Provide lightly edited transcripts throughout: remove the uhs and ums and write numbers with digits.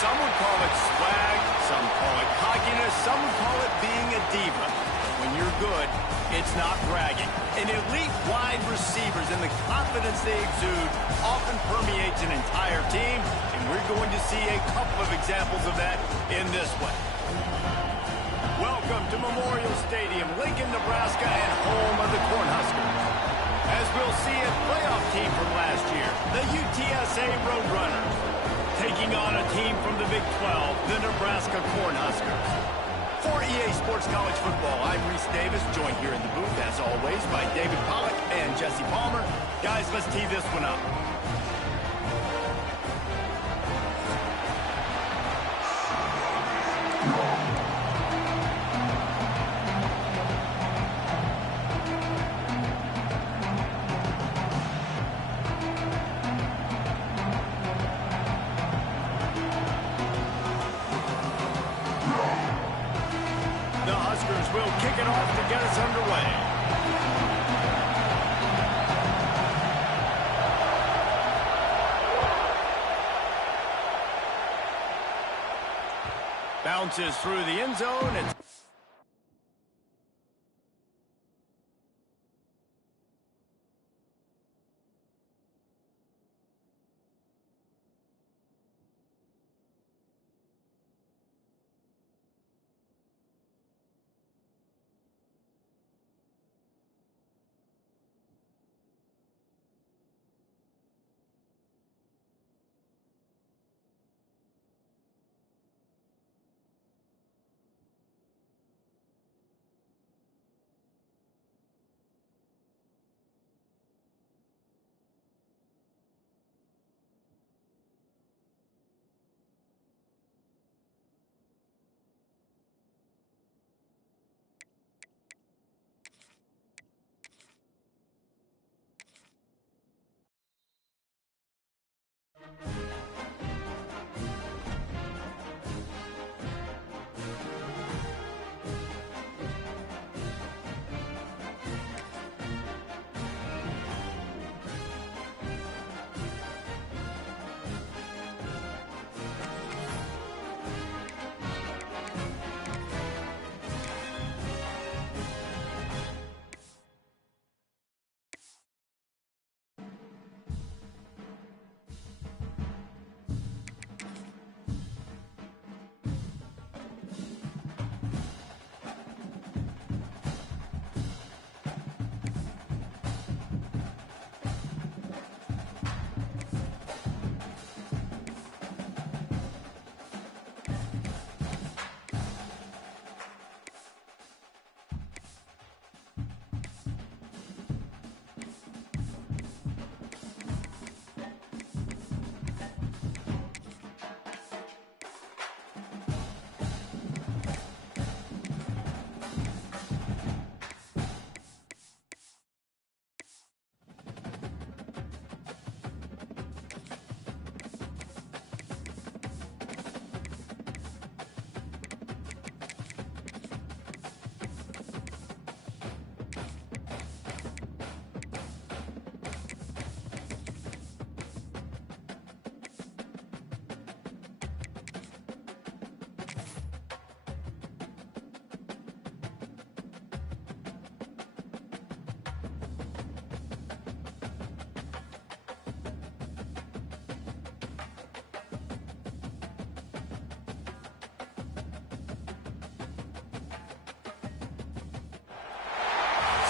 Some would call it swag, some call it cockiness, some would call it being a diva. When you're good, it's not bragging. And elite wide receivers and the confidence they exude often permeates an entire team, and we're going to see a couple of examples of that in this one. Welcome to Memorial Stadium, Lincoln, Nebraska, and home of the Cornhuskers. As we'll see a playoff team from last year, the UTSA Roadrunners, taking on a team from the Big 12, the Nebraska Cornhuskers. For EA Sports College Football, I'm Reese Davis, joined here in the booth, as always, by David Pollack and Jesse Palmer. Guys, let's tee this one up. The Huskers will kick it off to get us underway. Bounces through the end zone and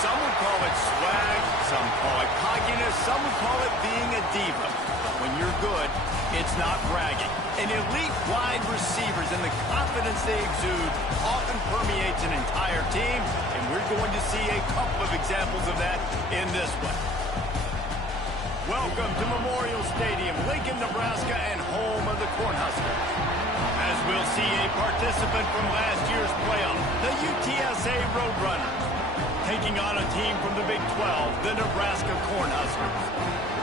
some would call it swag, some call it cockiness, some would call it being a diva. But when you're good, it's not bragging. And elite wide receivers and the confidence they exude often permeates an entire team, and we're going to see a couple of examples of that in this one. Welcome to Memorial Stadium, Lincoln, Nebraska, and home of the Cornhuskers. As we'll see a participant from last year's playoff, the UTSA Roadrunners, taking on a team from the Big 12, the Nebraska Cornhuskers.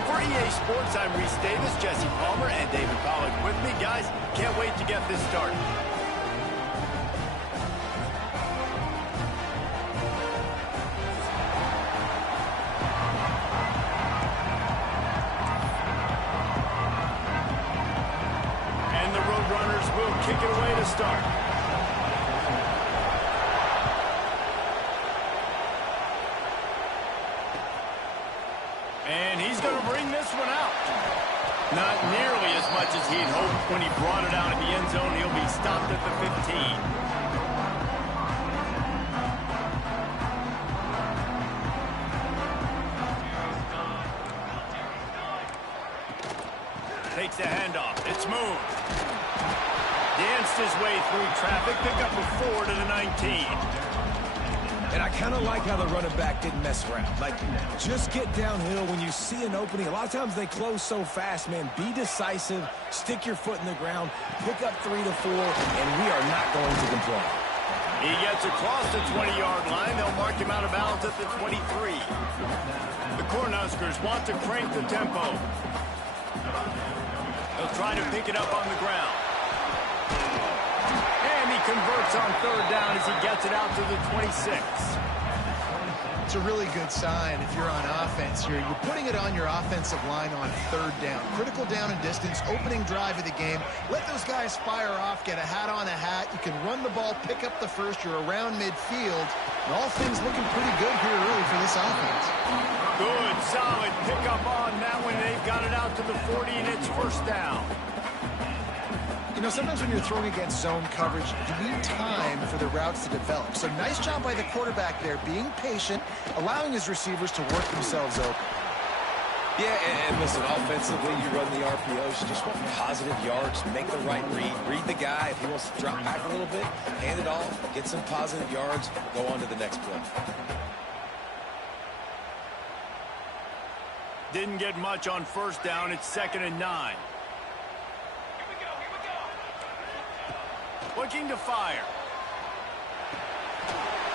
For EA Sports, I'm Reese Davis, Jesse Palmer, and David Pollack with me. Guys, can't wait to get this started. And the Roadrunners start. And he's going to bring this one out. Not nearly as much as he'd hoped when he brought it out in the end zone. He'll be stopped at the 15. Takes the handoff. It's moved. Danced his way through traffic. Pick up a 4 to the 19. And I kind of like how the running back didn't mess around. Like, just get downhill when you see an opening. A lot of times they close so fast, man. Be decisive. Stick your foot in the ground. Pick up 3 to 4, and we are not going to complain. He gets across the 20-yard line. They'll mark him out of bounds at the 23. The Cornhuskers want to crank the tempo. They'll try to pick it up on the ground. And he converts on third down as he gets it out to the 26. It's a really good sign if you're on offense here. You're putting it on your offensive line on third down. Critical down and distance, opening drive of the game. Let those guys fire off, get a hat on a hat. You can run the ball, pick up the first. You're around midfield. And all things looking pretty good here early for this offense. Good, solid pickup on that one. They've got it out to the 40, and it's first down. You know, sometimes when you're throwing against zone coverage, you need time for the routes to develop. So nice job by the quarterback there, being patient, allowing his receivers to work themselves open. Yeah, and listen, offensively, you run the RPOs. You just want positive yards, make the right read the guy. If he wants to drop back a little bit, hand it off, get some positive yards, go on to the next play. Didn't get much on first down. It's 2nd and 9. Looking to fire.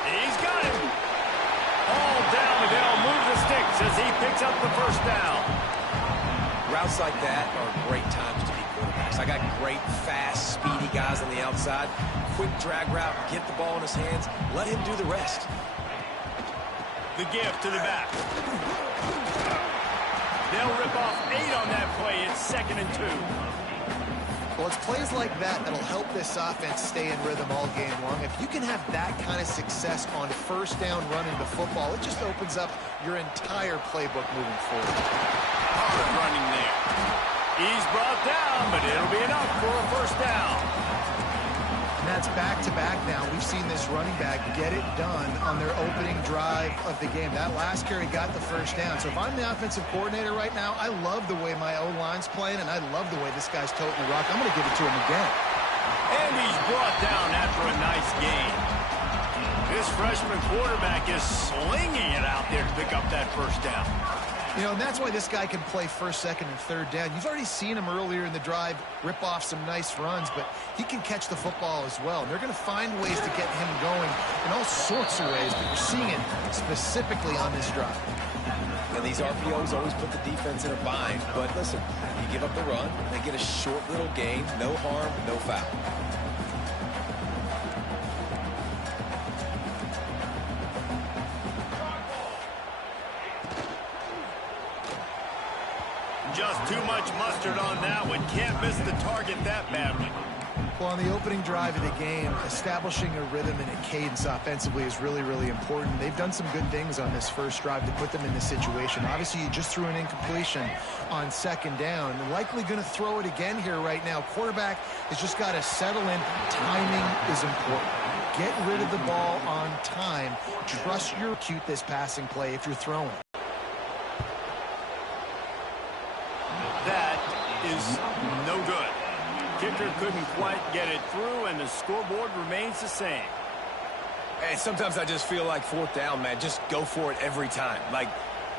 He's got him. All down the hill. Move the sticks as he picks up the first down. Routes like that are great times to be quarterbacks. I got great, fast, speedy guys on the outside. Quick drag route, get the ball in his hands, let him do the rest. The gift to the back. They'll rip off 8 on that play. It's 2nd and 2. Well, it's plays like that that'll help this offense stay in rhythm all game long. If you can have that kind of success on first down running the football, it just opens up your entire playbook moving forward. Hard running there. He's brought down, but it'll be enough for a first down. And that's back-to-back now. We've seen this running back get it done on their opening drive of the game. That last carry got the first down. So if I'm the offensive coordinator right now, I love the way my O-line's playing, and I love the way this guy's toting the rock. I'm going to give it to him again. And he's brought down after a nice gain. This freshman quarterback is slinging it out there to pick up that first down. You know, and that's why this guy can play first, second, and third down. You've already seen him earlier in the drive rip off some nice runs, but he can catch the football as well. And they're going to find ways to get him going in all sorts of ways, but you're seeing it specifically on this drive. And these RPOs always put the defense in a bind. But listen, you give up the run, they get a short little gain, no harm, no foul. Just too much mustard on that one. Can't miss the target that badly. Well, on the opening drive of the game, establishing a rhythm and a cadence offensively is really, really important. They've done some good things on this first drive to put them in this situation. Obviously, you just threw an incompletion on second down. Likely going to throw it again here right now. Quarterback has just got to settle in. Timing is important. Get rid of the ball on time. Trust your cute this passing play if you're throwing. That is no good. Kicker couldn't quite get it through, and the scoreboard remains the same. And sometimes I just feel like fourth down, man. Just go for it every time. Like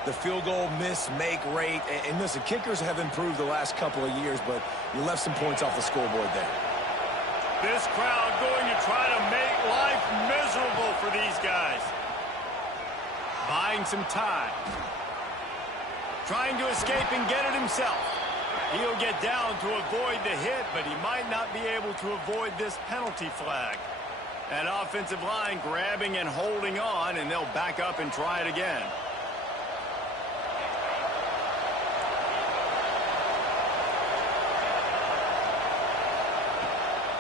the field goal miss, make rate. And listen, kickers have improved the last couple of years, but you left some points off the scoreboard there. This crowd going to try to make life miserable for these guys. Buying some time. Trying to escape and get it himself. He'll get down to avoid the hit, but he might not be able to avoid this penalty flag. That offensive line grabbing and holding on, and they'll back up and try it again.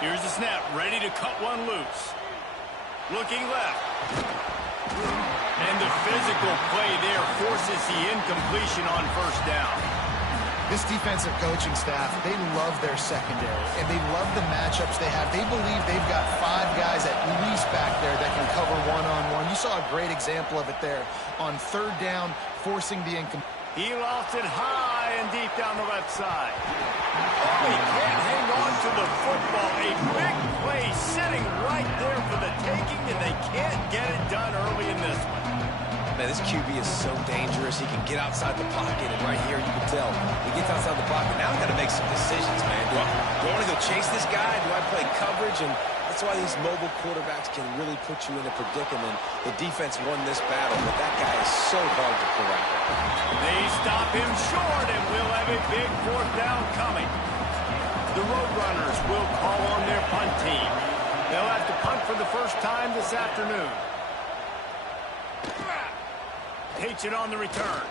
Here's the snap, ready to cut one loose. Looking left. And the physical play there forces the incompletion on first down. This defensive coaching staff, they love their secondary, and they love the matchups they have. They believe they've got 5 guys at least back there that can cover one-on-one. You saw a great example of it there on third down, forcing the incompletion. He lost it high and deep down the left side. Oh, he can't hang on to the football. A big play sitting right there for the taking, and they can't get it done early in this one. Man, this QB is so dangerous. He can get outside the pocket, and right here you can tell he gets outside the pocket. Now he's got to make some decisions, man. Do I want to go chase this guy? Do I play coverage? And that's why these mobile quarterbacks can really put you in a predicament. The defense won this battle, but that guy is so hard to corral. They stop him short, and we'll have a big fourth down coming. The Roadrunners will call on their punt team. They'll have to punt for the first time this afternoon. Takes it on the return.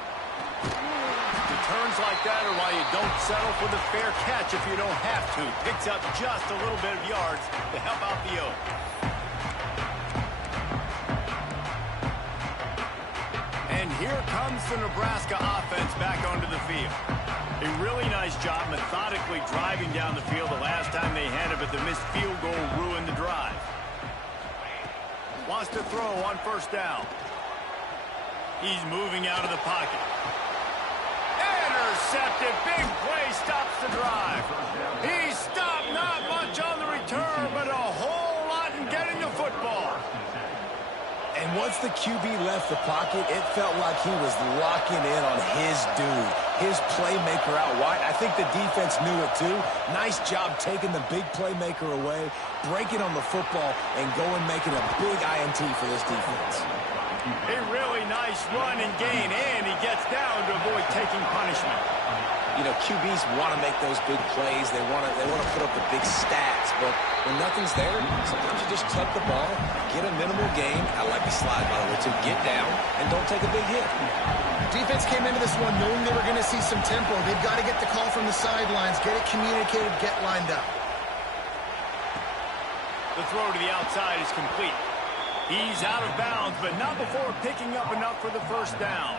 Returns like that are why you don't settle for the fair catch if you don't have to. Picks up just a little bit of yards to help out the Oak. And here comes the Nebraska offense back onto the field. A really nice job methodically driving down the field the last time they had it, but the missed field goal ruined the drive. Wants to throw on first down. He's moving out of the pocket. Intercepted. Big play stops the drive. He stopped not much on the return, but a whole lot in getting the football. And once the QB left the pocket, it felt like he was locking in on his dude, his playmaker out wide. I think the defense knew it too. Nice job taking the big playmaker away, breaking on the football, and going making a big INT for this defense. A really nice run and gain, and he gets down to avoid taking punishment. You know, QBs want to make those big plays. They want to put up the big stats, but when nothing's there, sometimes you just tuck the ball, get a minimal gain. I like the slide, by the way, too. Get down and don't take a big hit. Defense came into this one knowing they were going to see some tempo. They've got to get the call from the sidelines, get it communicated, get lined up. The throw to the outside is complete. He's out of bounds, but not before picking up enough for the first down.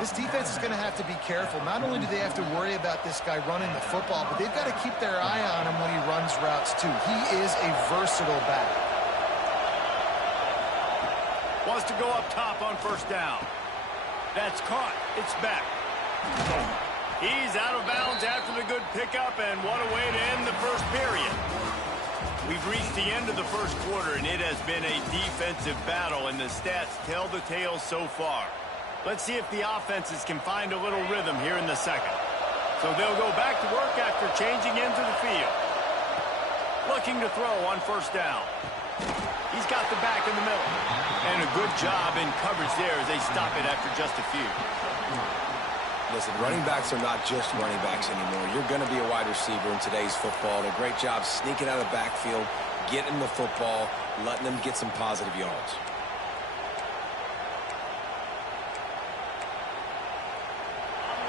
This defense is going to have to be careful. Not only do they have to worry about this guy running the football, but they've got to keep their eye on him when he runs routes, too. He is a versatile back. Wants to go up top on first down. That's caught. It's back. He's out of bounds after the good pickup, and what a way to end the first period. We've reached the end of the first quarter, and it has been a defensive battle, and the stats tell the tale so far. Let's see if the offenses can find a little rhythm here in the second. So they'll go back to work after changing into the field. Looking to throw on first down. He's got the back in the middle. And a good job in coverage there as they stop it after just a few. Listen, running backs are not just running backs anymore. You're going to be a wide receiver in today's football. And a great job sneaking out of the backfield, getting the football, letting them get some positive yards.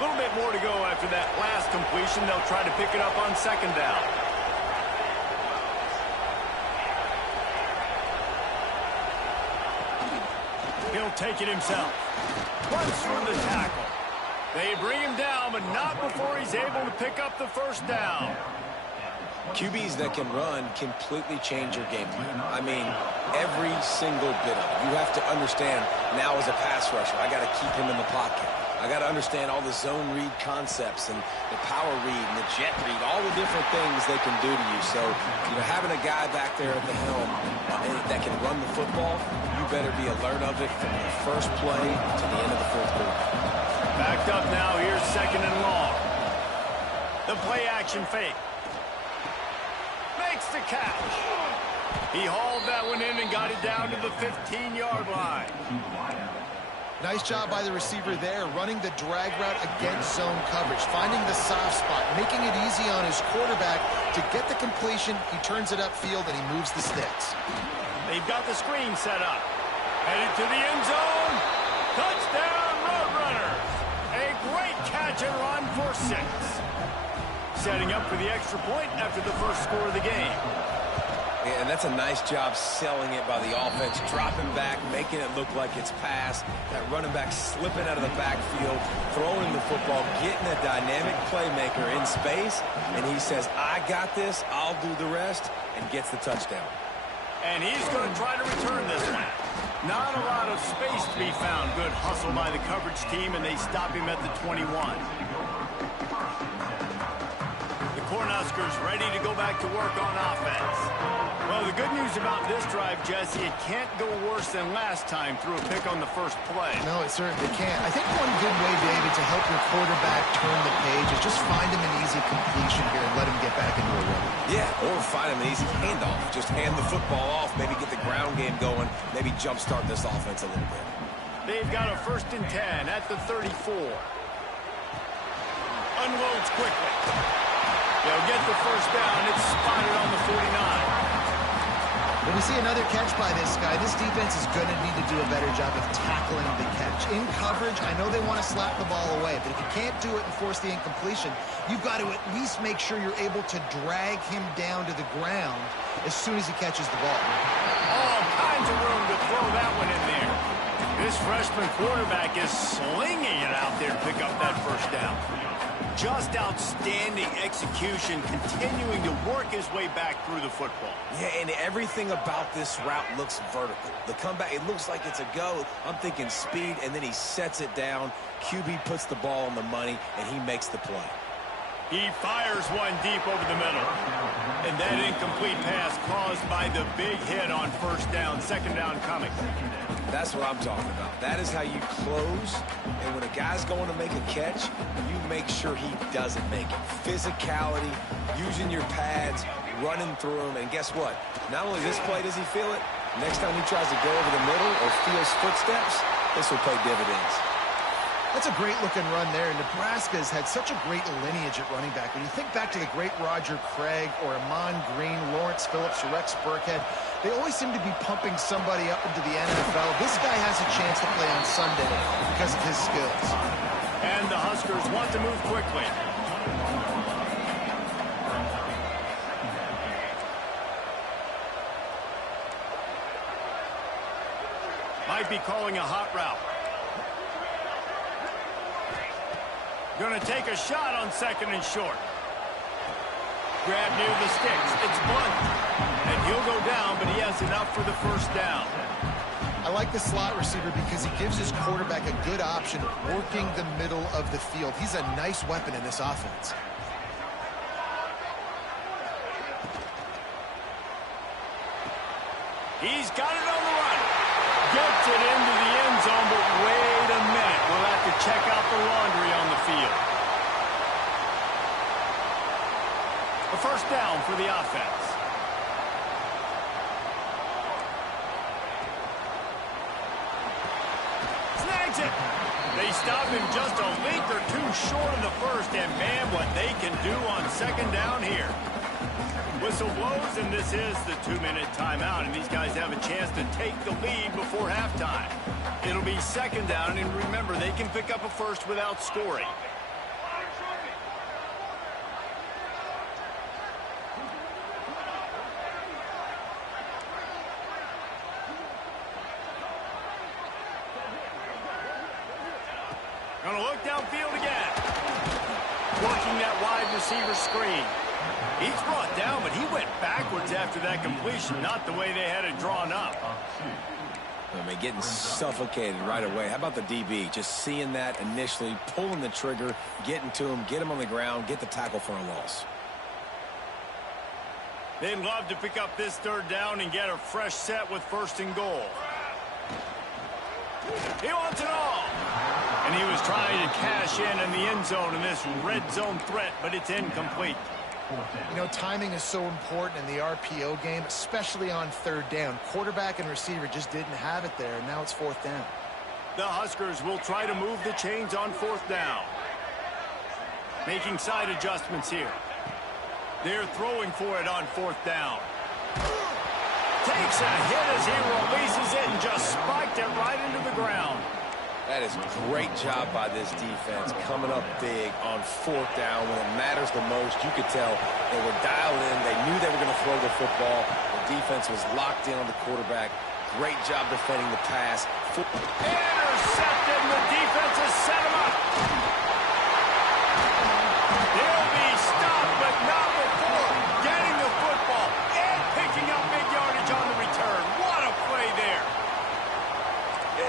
A little bit more to go after that last completion. They'll try to pick it up on second down. He'll take it himself. Runs from the tackle. They bring him down, but not before he's able to pick up the first down. QBs that can run completely change your game plan. I mean, every single bit of it. You have to understand now as a pass rusher, I got to keep him in the pocket. I got to understand all the zone read concepts and the power read and the jet read, all the different things they can do to you. So, you know, having a guy back there at the helm that can run the football, you better be alert of it from the first play to the end of the fourth quarter. Backed up now, here's second and long. The play action fake. Makes the catch. He hauled that one in and got it down to the 15-yard line. Nice job by the receiver there, running the drag route against zone coverage, finding the soft spot, making it easy on his quarterback to get the completion. He turns it upfield and he moves the sticks. They've got the screen set up. Headed to the end zone. Touchdown, Roadrunners. A great catch and run for 6. setting up for the extra point after the first score of the game. And that's a nice job selling it by the offense, dropping back, making it look like it's passed. That running back slipping out of the backfield, throwing the football, getting a dynamic playmaker in space, and he says, I got this, I'll do the rest, and gets the touchdown. And he's going to try to return this one. Not a lot of space to be found. Good hustle by the coverage team, and they stop him at the 21. The Cornhuskers ready to go back to work on offense. Well, the good news about this drive, Jesse, it can't go worse than last time through a pick on the first play. No, it certainly can't. I think one good way, David, to help your quarterback turn the page is just find him an easy completion here and let him get back into a rhythm. Yeah, or find him an easy handoff. Just hand the football off, maybe get the ground game going, maybe jumpstart this offense a little bit. They've got a 1st and 10 at the 34. Unloads quickly. They'll get the first down. It's spotted on the 49. When we see another catch by this guy, this defense is going to need to do a better job of tackling the catch. In coverage, I know they want to slap the ball away, but if you can't do it and force the incompletion, you've got to at least make sure you're able to drag him down to the ground as soon as he catches the ball. All kinds of room to throw that one in there. This freshman quarterback is slinging it out there to pick up that first down. Just outstanding execution, continuing to work his way back through the football. Yeah, and everything about this route looks vertical. The comeback, it looks like it's a go. I'm thinking speed, and then he sets it down. QB puts the ball on the money, and he makes the play. He fires one deep over the middle. And that incomplete pass caused by the big hit on first down, 2nd down coming. That's what I'm talking about. That is how you close. And when a guy's going to make a catch, you make sure he doesn't make it. Physicality, using your pads, running through them. And guess what? Not only this play does he feel it, next time he tries to go over the middle or feels footsteps, this will pay dividends. That's a great-looking run there. Nebraska's had such a great lineage at running back. When you think back to the great Roger Craig or Amon Green, Lawrence Phillips, or Rex Burkhead, they always seem to be pumping somebody up into the NFL. This guy has a chance to play on Sunday because of his skills. And the Huskers want to move quickly. Might be calling a hot route. Going to take a shot on 2nd and short. Grab near the sticks. It's blunt. And he'll go down, but he has enough for the first down. I like the slot receiver because he gives his quarterback a good option working the middle of the field. He's a nice weapon in this offense. He's got it on the run. Gets it into the end zone, but wait a minute. We'll have to check out the laundry on the field. A first down for the offense. Snags it. They stop him just a length or two short of the first, and man, what they can do on 2nd down here. Whistle blows, and this is the 2-minute timeout, and these guys have a chance to take the lead before halftime. It'll be 2nd down, and remember, they can pick up a first without scoring. Gonna look downfield again. Working that wide receiver screen. He's brought down, but he went backwards after that completion, not the way they had it drawn up. I mean, getting suffocated right away. How about the DB? Just seeing that initially, pulling the trigger, getting to him, get him on the ground, get the tackle for a loss. They'd love to pick up this 3rd down and get a fresh set with 1st and goal. He wants it all. And he was trying to cash in the end zone in this red zone threat, but it's incomplete. You know, timing is so important in the RPO game, especially on 3rd down. Quarterback and receiver just didn't have it there, and now it's 4th down. The Huskers will try to move the chains on 4th down. Making side adjustments here. They're throwing for it on 4th down. Takes a hit as he releases it and just spiked it right into the ground. That is a great job by this defense, coming up big on 4th down when it matters the most. You could tell they were dialed in. They knew they were going to throw the football. The defense was locked in on the quarterback. Great job defending the pass. Intercepted. The defense has set him up. He'll be stopped, but not before getting the football and picking up big yardage on the return. What a play there.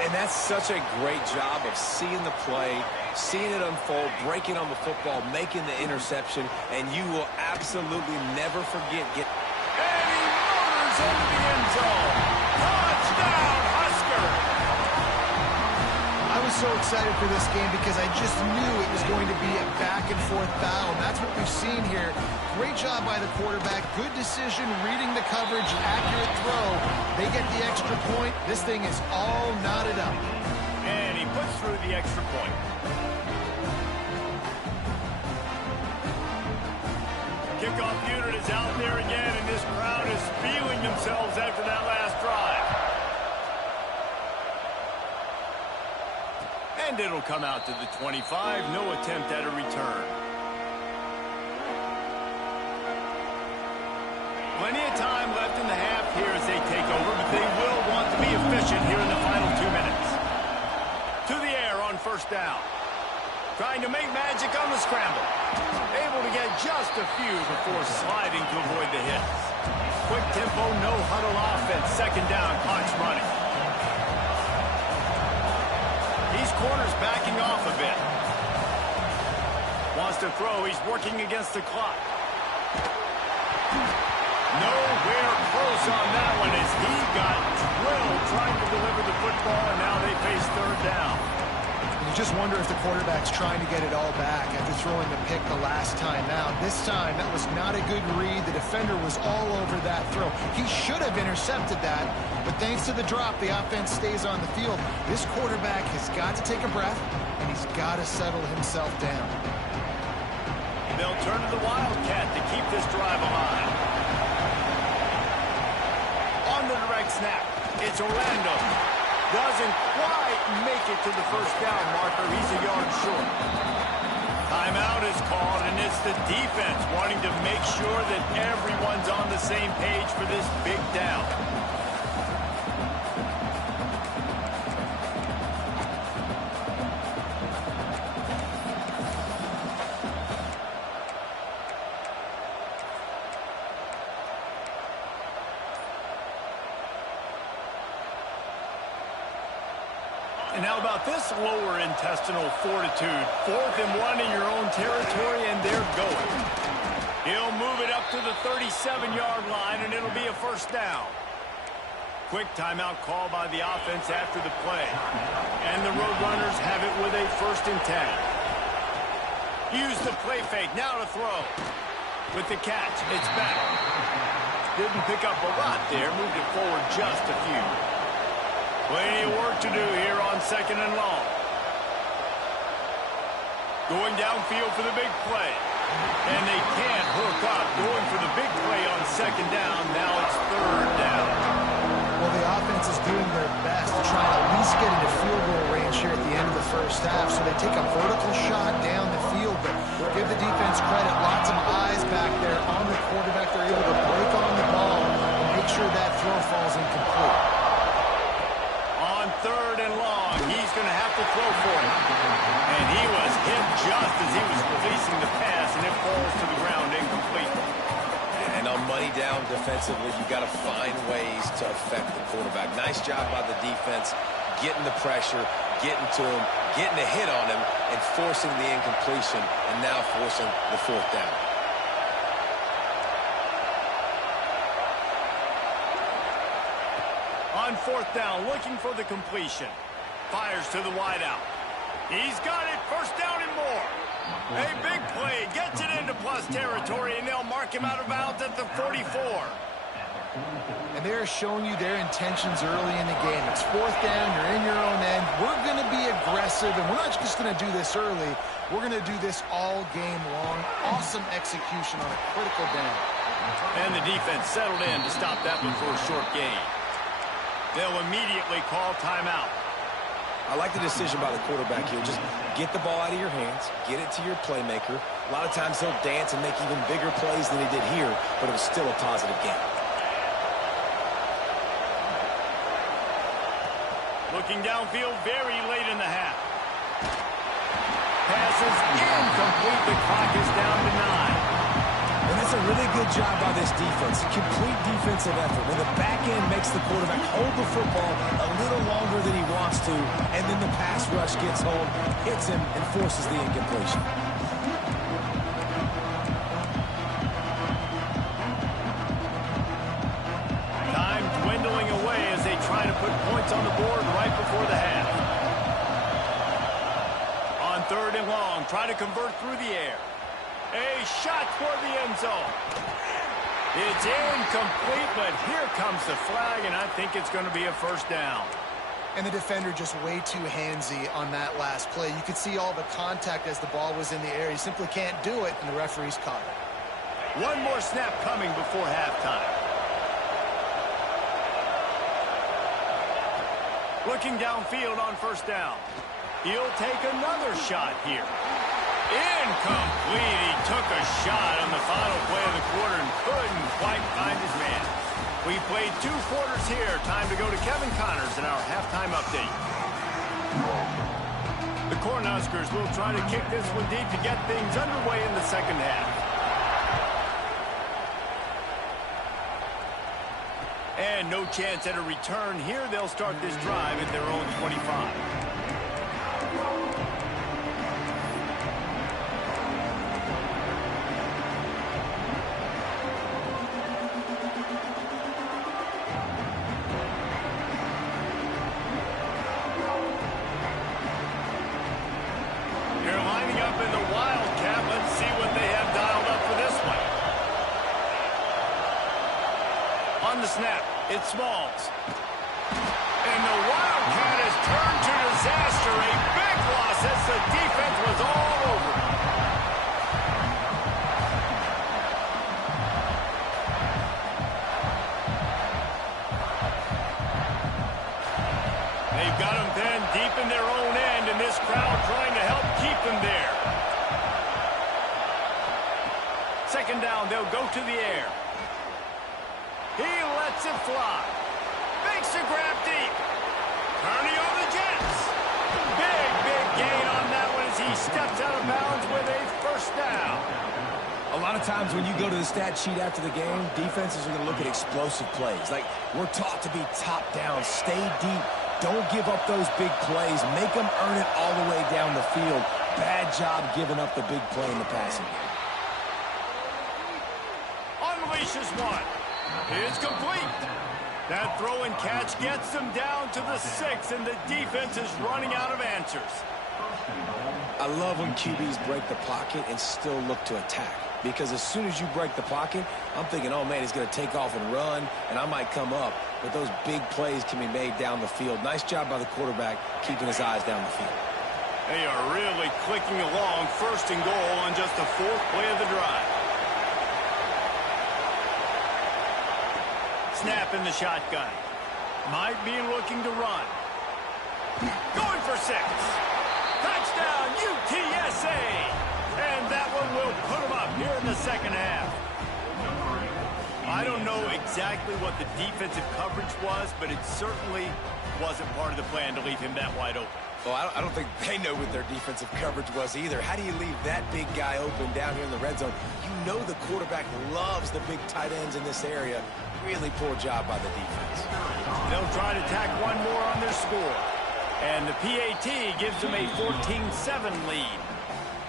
And that's such a great job of seeing the play, seeing it unfold, breaking on the football, making the interception, and you will absolutely never forget. And he motors into the end zone. Touchdown, Huskers! I was so excited for this game because I just knew it was going to be a back-and-forth battle. And that's what we've seen here. Great job by the quarterback. Good decision, reading the coverage, accurate throw. They get the extra point. This thing is all knotted up. And he puts through the extra point. Kickoff unit is out there again, and this crowd is feeling themselves after that last drive. And it'll come out to the 25. No attempt at a return. Plenty of time left in the half here as they take over, but they will want to be efficient here in the final 2 minutes. To the air on 1st down. Trying to make magic on the scramble. Able to get just a few before sliding to avoid the hits. Quick tempo, no huddle offense. 2nd down, clock's running. These corners backing off a bit. Wants to throw. He's working against the clock. Nowhere close on that one as he got drilled trying to deliver the football, and now they face 3rd down. You just wonder if the quarterback's trying to get it all back after throwing the pick the last time out. This time, that was not a good read. The defender was all over that throw. He should have intercepted that, but thanks to the drop, the offense stays on the field. This quarterback has got to take a breath, and he's got to settle himself down. They'll turn to the Wildcat to keep this drive alive. On the direct snap, it's Orlando. Doesn't quite make it to the 1st down marker. He's a yard short. Timeout is called, and it's the defense wanting to make sure that everyone's on the same page for this big down. And how about this lower intestinal fortitude? 4th and 1 in your own territory, and they're going. He'll move it up to the 37-yard line, and it'll be a 1st down. Quick timeout call by the offense after the play. And the Roadrunners have it with a 1st and 10. Use the play fake, now to throw. With the catch, it's back. Didn't pick up a lot there, moved it forward just a few. Plenty of work to do here on 2nd and long. Going downfield for the big play. And they can't hook up. Going for the big play on 2nd down. Now it's 3rd down. Well, the offense is doing their best to try to at least get into field goal range here at the end of the 1st half. So they take a vertical shot down the field, but give the defense credit. Lots of eyes back there on the quarterback. They're able to break on the ball and make sure that throw falls incomplete. 3rd and long, he's going to have to throw for it. And he was hit just as he was releasing the pass, and it falls to the ground incomplete. And on money down defensively, you got to find ways to affect the quarterback. Nice job by the defense, getting the pressure, getting to him, getting a hit on him, and forcing the incompletion, and now forcing the 4th down. On 4th down, looking for the completion. Fires to the wideout. He's got it, 1st down and more. A big play, gets it into plus territory, and they'll mark him out of bounds at the 44. And they're showing you their intentions early in the game. It's 4th down, you're in your own end. We're going to be aggressive, and we're not just going to do this early. We're going to do this all game long. Awesome execution on a critical down. And the defense settled in to stop that one for a short gain. They'll immediately call timeout. I like the decision by the quarterback here. Just get the ball out of your hands, get it to your playmaker. A lot of times he'll dance and make even bigger plays than he did here, but it was still a positive game. Looking downfield very late in the half. Passes incomplete. The clock is down to 9. And that's a really good job by this defense. Complete defensive effort. When the back end makes the quarterback hold the football a little longer than he wants to, and then the pass rush gets home, hits him, and forces the incompletion. Time dwindling away as they try to put points on the board right before the half. On 3rd and long, try to convert through the air. A shot toward the end zone. It's incomplete, but here comes the flag, and I think it's going to be a first down. And the defender just way too handsy on that last play. You could see all the contact as the ball was in the air. He simply can't do it, and the referee's caught it. One more snap coming before halftime. Looking downfield on 1st down. He'll take another shot here. Incomplete. He took a shot on the final play of the quarter and couldn't quite find his man. We played 2 quarters here. Time to go to Kevin Connors in our halftime update. The Cornhuskers will try to kick this one deep to get things underway in the 2nd half. And no chance at a return here. They'll start this drive at their own 25. Snap. It's Smalls. And the Wildcat has turned to disaster. A big loss as the defense was all over it. They've got him then deep in their own end, and this crowd trying to help keep them there. 2nd down, they'll go to the air. He lets it fly. Makes a grab deep. Kearney on the Jets. Big gain on that one as he steps out of bounds with a 1st down. A lot of times when you go to the stat sheet after the game, defenses are going to look at explosive plays. Like, we're taught to be top down, stay deep, don't give up those big plays, make them earn it all the way down the field. Bad job giving up the big play in the passing game. Unleashes one. It's complete. That throw and catch gets them down to the 6, and the defense is running out of answers. I love when QBs break the pocket and still look to attack. Because as soon as you break the pocket, I'm thinking, oh, man, he's going to take off and run, and I might come up. But those big plays can be made down the field. Nice job by the quarterback keeping his eyes down the field. They are really clicking along. 1st and goal on just the 4th play of the drive. Snap in the shotgun. Might be looking to run. Going for 6. Touchdown, UTSA! And that one will put them up here in the 2nd half. I don't know exactly what the defensive coverage was, but it certainly wasn't part of the plan to leave him that wide open. Well, I don't think they know what their defensive coverage was either. How do you leave that big guy open down here in the red zone? You know the quarterback loves the big tight ends in this area. Really poor job by the defense. They'll try to tack one more on their score. And the PAT gives them a 14-7 lead.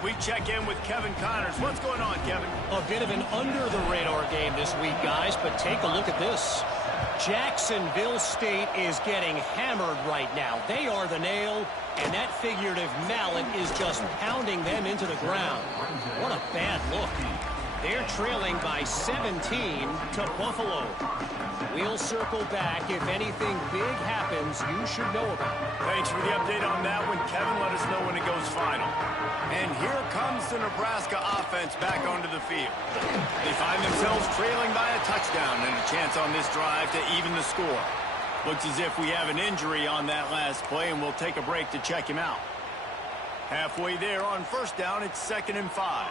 We check in with Kevin Connors. What's going on, Kevin? A bit of an under-the-radar game this week, guys, but take a look at this. Jacksonville State is getting hammered right now. They are the nail, and that figurative mallet is just pounding them into the ground. What a bad look. They're trailing by 17 to Buffalo. We'll circle back. If anything big happens, you should know about it. Thanks for the update on that one, Kevin. Let us know when it goes final. And here comes the Nebraska offense back onto the field. They find themselves trailing by a touchdown and a chance on this drive to even the score. Looks as if we have an injury on that last play, and we'll take a break to check him out. Halfway there on first down, it's 2nd and 5.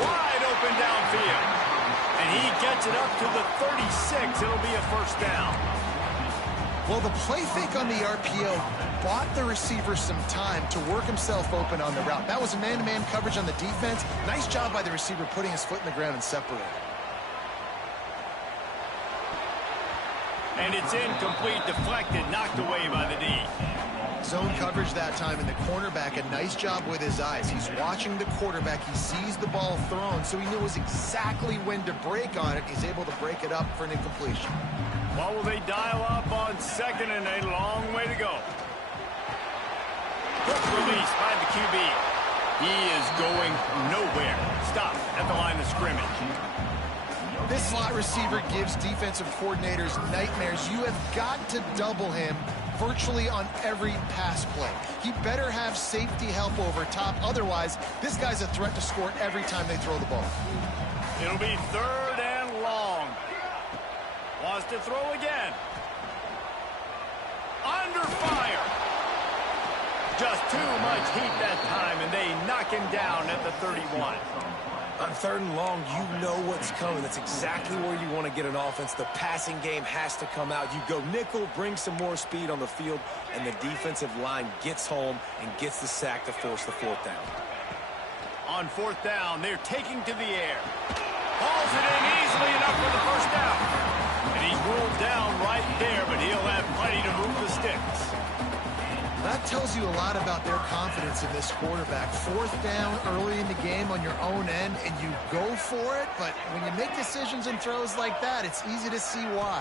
Wide open downfield. And he gets it up to the 36. It'll be a first down. Well, the play fake on the RPO bought the receiver some time to work himself open on the route. That was a man-to-man coverage on the defense. Nice job by the receiver putting his foot in the ground and separating. And it's incomplete, deflected, knocked away by the D. Zone coverage that time, and the cornerback, a nice job with his eyes. He's watching the quarterback. He sees the ball thrown, so he knows exactly when to break on it. He's able to break it up for an incompletion. What will they dial up on 2nd and a long way to go? Quick release by the QB. He is going nowhere. Stop at the line of scrimmage. This slot receiver gives defensive coordinators nightmares. You have got to double him virtually on every pass play. He better have safety help over top. Otherwise, this guy's a threat to score every time they throw the ball. It'll be 3rd and long. Wants to throw again. Under fire. Just too much heat that time, and they knock him down at the 31. On 3rd and long, you know what's coming. That's exactly where you want to get an offense. The passing game has to come out. You go nickel, bring some more speed on the field, and the defensive line gets home and gets the sack to force the 4th down. On 4th down, they're taking to the air. Hauls it in easily enough for the first down. And he's ruled down right there, but he'll have plenty to move the sticks. That tells you a lot about their confidence in this quarterback. 4th down early in the game on your own end, and you go for it, but when you make decisions and throws like that, it's easy to see why.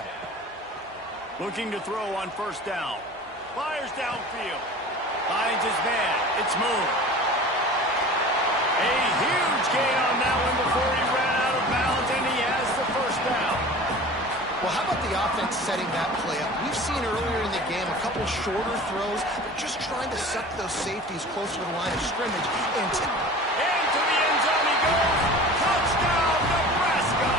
Looking to throw on 1st down. Fires downfield. Finds his man. It's Moon. A huge gain on that one before he ran out of bounds, and he has the 1st down. Well, how about the offense setting that play up? We've seen earlier in the game a couple shorter throws. They're just trying to suck those safeties closer to the line of scrimmage. Into the end zone he goes. Touchdown, Nebraska!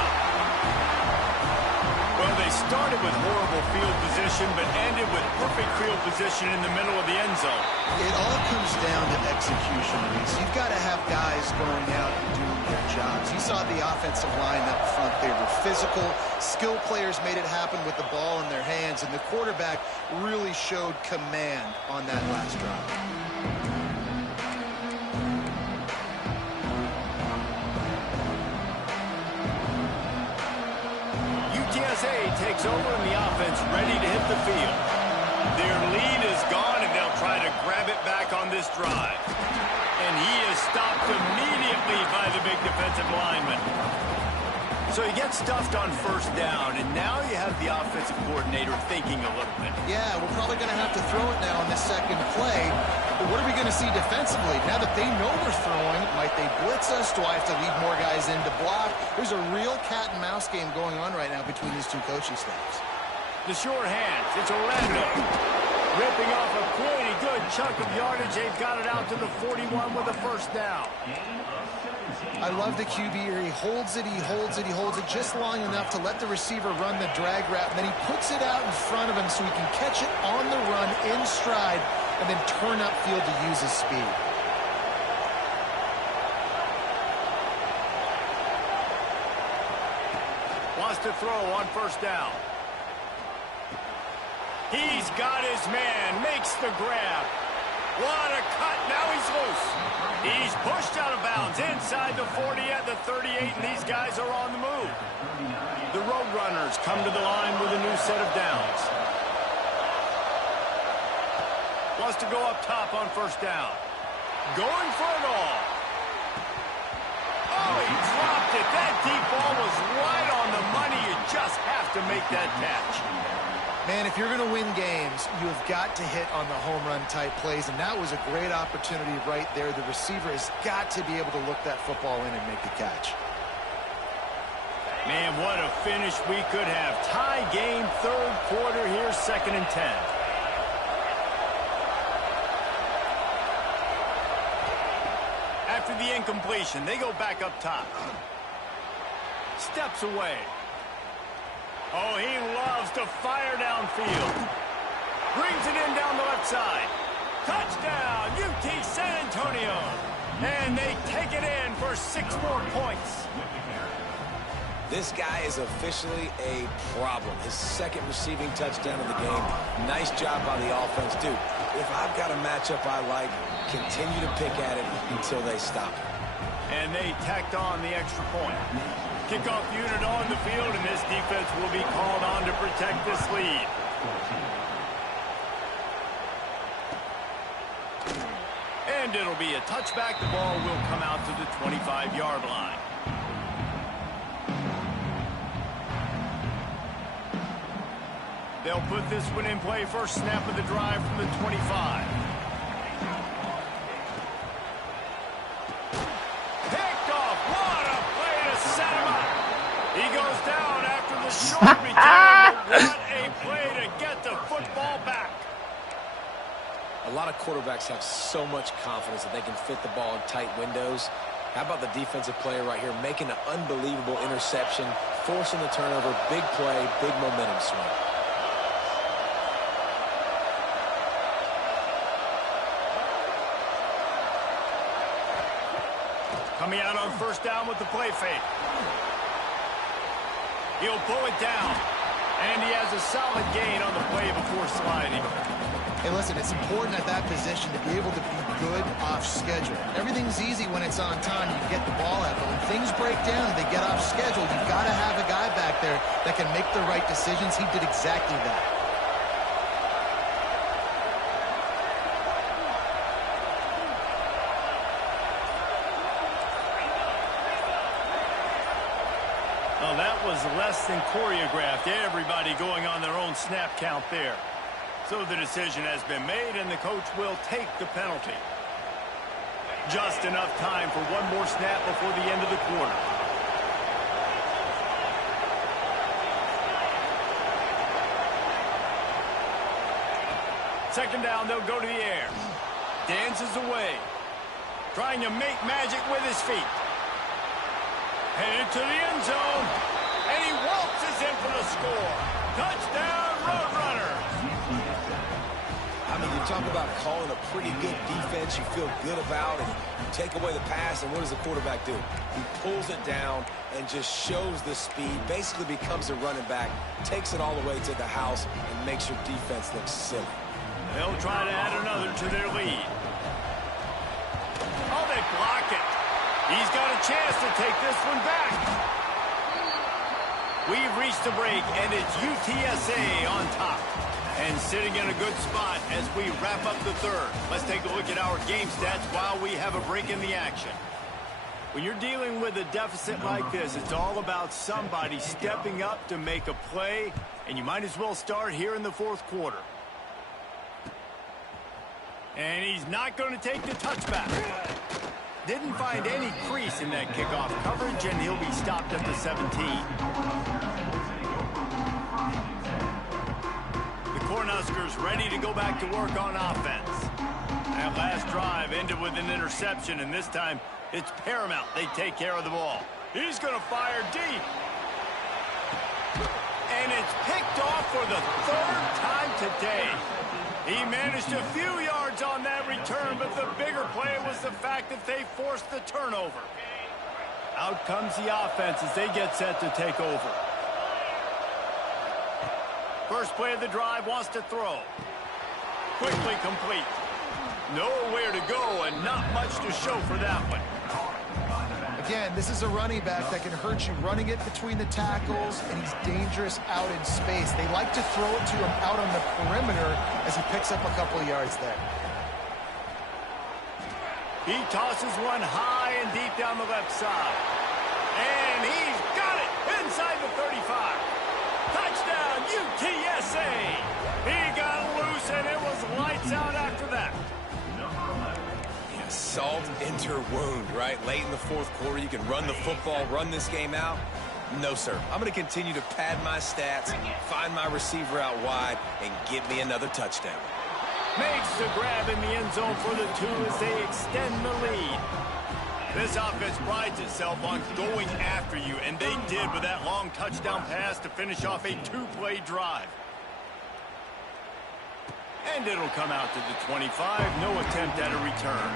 Well, they started with horrible field position, but ended with perfect field position in the middle of the end zone. It all comes down to execution, Reese. You've got to have guys going out and doing their jobs. You saw the offensive line up front. They were physical. Skill players made it happen with the ball in their hands, and the quarterback really showed command on that last drive. UTSA takes over and the offense ready to hit the field. Their lead is gone, and they'll try to grab it back on this drive. And he is stopped immediately by the big defensive lineman. So he gets stuffed on 1st down, and now you have the offensive coordinator thinking a little bit. Yeah, we're probably going to have to throw it now on this 2nd play. But what are we going to see defensively? Now that they know we're throwing, might they blitz us? Do I have to leave more guys in to block? There's a real cat and mouse game going on right now between these two coaching staffs. The short hands, it's Orlando. Ripping off a pretty good chunk of yardage. They've got it out to the 41 with a 1st down. I love the QB here. He holds it, he holds it, he holds it just long enough to let the receiver run the drag route, and then he puts it out in front of him so he can catch it on the run in stride and then turn upfield to use his speed. Wants to throw on 1st down. He's got his man, makes the grab. What a cut, now he's loose. He's pushed out of bounds inside the 40 at the 38, and these guys are on the move. The Roadrunners come to the line with a new set of downs. Wants to go up top on 1st down. Going for it all. Oh, he dropped it. That deep ball was right on the money. You just have to make that catch. Man, if you're going to win games, you have got to hit on the home run type plays, and that was a great opportunity right there. The receiver has got to be able to look that football in and make the catch. Man, what a finish we could have. Tie game, 3rd quarter here, 2nd and 10. After the incompletion, they go back up top. steps away. Oh, he loves to fire downfield. Brings it in down the left side. Touchdown, UT San Antonio. And they take it in for 6 more points. This guy is officially a problem. His 2nd receiving touchdown of the game. Nice job by the offense. Dude, if I've got a matchup I like, continue to pick at it until they stop it. And they tacked on the extra point. Kickoff unit on the field, and this defense will be called on to protect this lead. And it'll be a touchback. The ball will come out to the 25-yard line. They'll put this one in play. First snap of the drive from the 25. Picked off. What a play to set him up. He goes down after the short return. What a play to get the football back. A lot of quarterbacks have so much confidence that they can fit the ball in tight windows. How about the defensive player right here making an unbelievable interception, forcing the turnover, big play, big momentum swing. Coming out on first down with the play fake. He'll pull it down. And he has a solid gain on the play before sliding. Hey, listen, it's important at that position to be able to be good off schedule. Everything's easy when it's on time. You get the ball out. But when things break down and they get off schedule, you've got to have a guy back there that can make the right decisions. He did exactly that. Well, that was less than choreographed. Everybody going on their own snap count there. So the decision has been made, and the coach will take the penalty. Just enough time for one more snap before the end of the quarter. Second down, they'll go to the air. Dances away. Trying to make magic with his feet. Headed to the end zone. And he waltzes in for the score. Touchdown, Roadrunners. I mean, you talk about calling a pretty good defense you feel good about, and you take away the pass, and what does the quarterback do? He pulls it down and just shows the speed, basically becomes a running back, takes it all the way to the house, and makes your defense look silly. They'll try to add another to their lead. Oh, they block it. He's got a chance to take this one back. We've reached the break, and it's UTSA on top. And sitting in a good spot as we wrap up the third. Let's take a look at our game stats while we have a break in the action. When you're dealing with a deficit like this, it's all about somebody stepping up to make a play, and you might as well start here in the fourth quarter. And he's not going to take the touchback. Didn't find any crease in that kickoff coverage, and he'll be stopped at the 17. Cornhuskers ready to go back to work on offense. That last drive ended with an interception, and this time it's paramount they take care of the ball. He's going to fire deep. And it's picked off for the 3rd time today. He managed a few yards on that return, but the bigger play was the fact that they forced the turnover. Out comes the offense as they get set to take over. First play of the drive, wants to throw. Quickly complete. Nowhere to go and not much to show for that one. Again, this is a running back that can hurt you running it between the tackles, and he's dangerous out in space. They like to throw it to him out on the perimeter as he picks up a couple of yards there. He tosses one high and deep down the left side. And he's got it inside the 35. Touchdown, UTSA! He got loose, and it was lights out after that. Yeah, salt into wound, right? Late in the fourth quarter, you can run the football, run this game out. No, sir. I'm going to continue to pad my stats, find my receiver out wide, and get me another touchdown. Makes the grab in the end zone for the 2 as they extend the lead. This offense prides itself on going after you, and they did with that long touchdown pass to finish off a two-play drive. And it'll come out to the 25. No attempt at a return.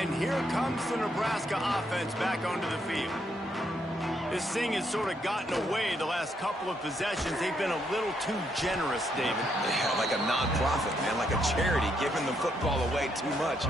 And here comes the Nebraska offense back onto the field. This thing has sort of gotten away the last couple of possessions. They've been a little too generous, David. Yeah, like a non-profit, man, like a charity, giving the football away too much.